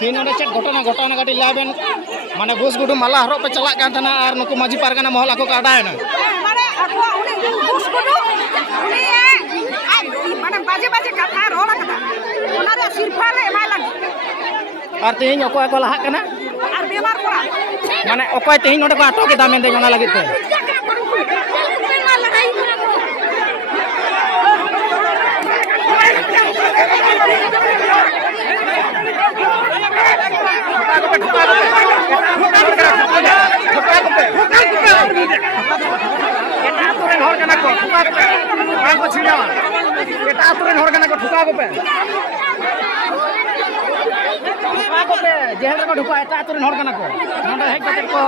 तीन चेक घटना घटना कटी लाबेन माने घुस गुडू माला हरो पे चला कान थाना और नुकु माजी पारगाना महल आको काडायना माने आको उनी घुस गुडू उनी माने बाजे बाजे कथा रोला कथा ओना रे सिरफा ले एमाय लागी और तेहिन अकोय को लहा कना और बेमार कोड़ा माने अकोय तेहिन नोडे को आटो के दामेन दे ओना लागिते जेहल को ढुका एटा तुरन हर कना को नोंडे हेज कते को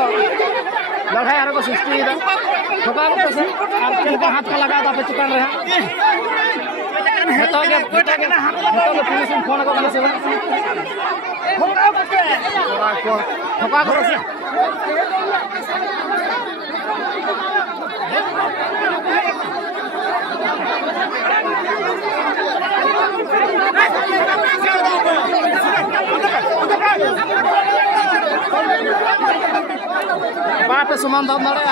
लड़ाई आरो को सृष्टि दा ठोका को से और चल के हाथ का लगा दा पे चुकान रहा हेतो के पुलिस में फोन को से ठोका को से बाप सुमान दाम नड़े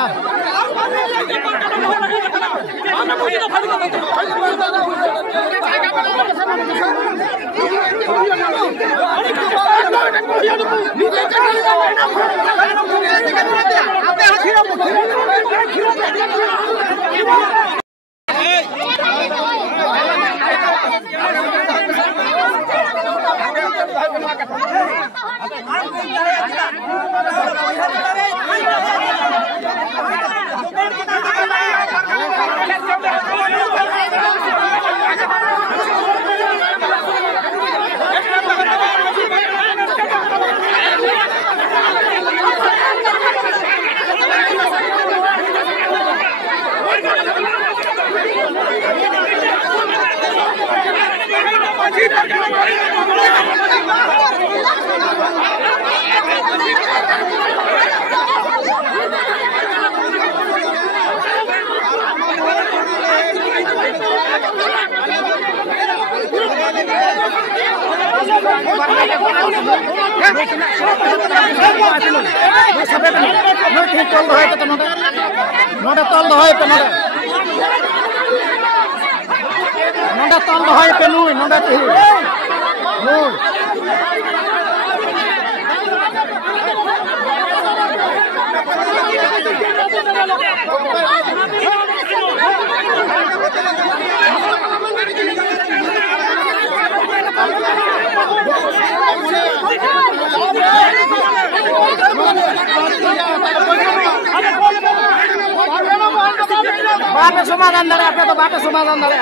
बापे समाधान दाड़े आपे तो बापे समाधान दाड़े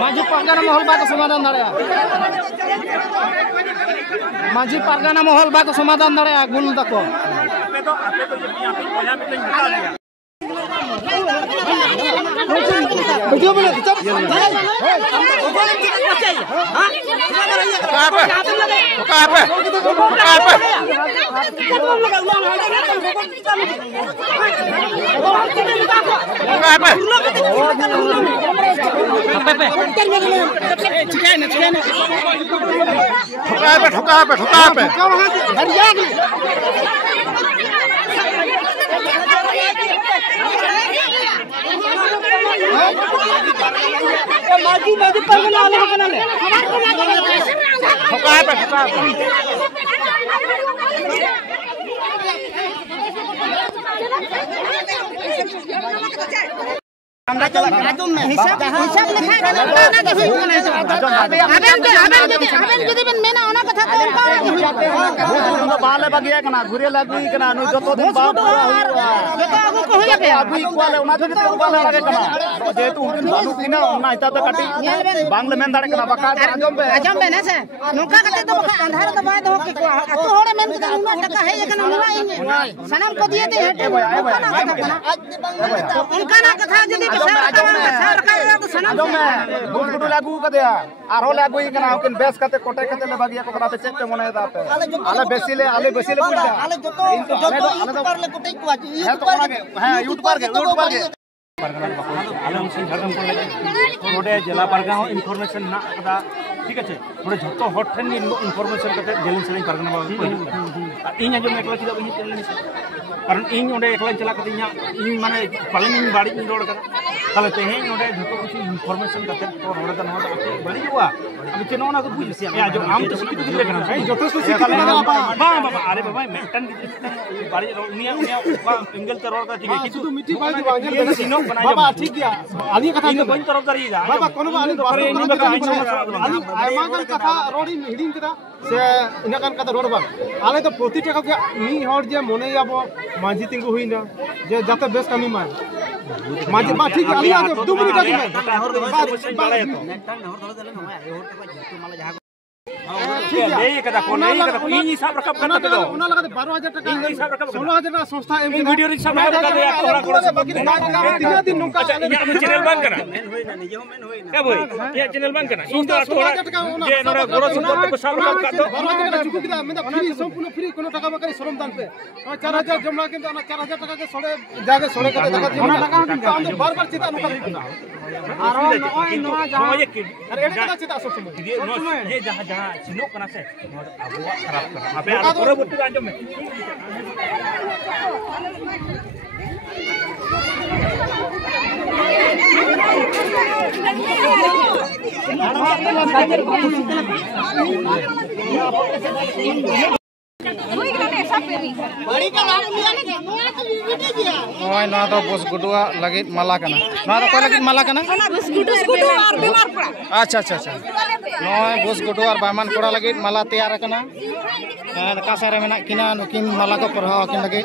माजी पारगाना महल बाको समाधान दाड़े माजी पारगाना महल बाको समाधान दाड़े गुल दको वीडियो में चुप माजी माजी पर ना ले ना ले ठोका पे हिसाब लेखा जुदी बन मेना ओना कथा तो उनका बाले बगिया कना घुरे लागुई कना नु जतो दिन बा जतो आगु को होया पे अभी कोले ओना तो बाले लागे कना जेतु उन बालू किना ओना इता तो कटी बांग्ला मेन दाड़े कना बका आजम बे ना से नोका कते तो अंधार तो बाय दो के अतो होड़े मेन के उना टका है कना उना सनम को दिए दे हटे उनका ना कथा जदी गुडू लागू कदया आरो लागू कना ओकिन बेस कते कोटे कते ले बागिया को कना पे चेक पे मने दाते आले बेसिले बुझा आले जतो यूट्यूबर ले कोटे को आज यूट्यूबर के आले उनसे झारखंड को लगे नोडे जिला परगना इनफॉरमेशन ना कदा ठीक है नोडे झतो हॉट ठेन इनफॉरमेशन कते जेलिन से परगना बा इन आजम एकला चिदा बही चलनी कारण इन ओडे एकला चला कते इन माने पालन इन बाड़ी इन रोड कदा ताले तेहें ओडे झतो कुछ इनफॉरमेशन कते तो रोड का नोट बड़ी जुआ अब चेनो ना तो बुझ ए आजम आम तो सिकित गिले कना जतो सिकित ना बाबा अरे बाबा मेंटन बाड़ी उनिया बा एंगल तो रोड का ठीक है कितु मिट्टी बाड़ी बांगल सिनो बाबा ठीक गया आली कथा इन बन तरफ करीदा बाबा कोनो आली बारे इन बका आली आयमागन कथा रोड इन हिडिंग कदा से इनकान कथा रोड बा आले तो प्रति टका के मी हर जे मने याबो मांझी तिंगु हुइना जे जाते बेस कमी मान मांझी बा ठीक आली आ 2 मिनिट में हर दो बाड़े तो मेंटन हर दो दले नया हर तक जतु माला जहा ठीक है ए कदा कोन ए कदा इन हिसाब रकम करते तो उना लगा 12000 टका इन हिसाब रकम 16000 टका संस्था एम वीडियो हिसाब रकम कर या थोड़ा थोड़ा तीन दिन नुका चैनल बंद करा मेन होइना निजे मेन होइना क्या बोल ये चैनल बंद करा इन तो थोड़ा जे नोरा गोरो सपोर्ट को सब रकम कर दो 12000 टका चुकु दिला मैं फ्री संपूर्ण फ्री कोनो टका बकरी श्रम दान पे 4000 जमा के 4000 टका के सोड़े जाके सोड़े के टका जमा टका बार-बार चिता नुका दिना आरो नय नवा जहां अरे एटा चिता सब समय ये जहां सिनोक कना से अबुआ खराब कर आपे आरो परवर्ती आंजम में ना तो बस गुडुआ लगे माला कना ना तो कोई लगे माला कना अच्छा अच्छा अच्छा नय बस गुडु और बामान कोड़ा लगे माला तैयार कना कासारे मेना किना नुकिन माला को पढ़ाव किन लगे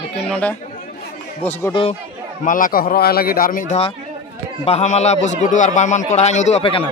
नुकिन नोडे बस गुडु माला को हरो आय लगे आर मिद धा बाहा माला बस गुडु और बामान कोड़ा उदू आपे कना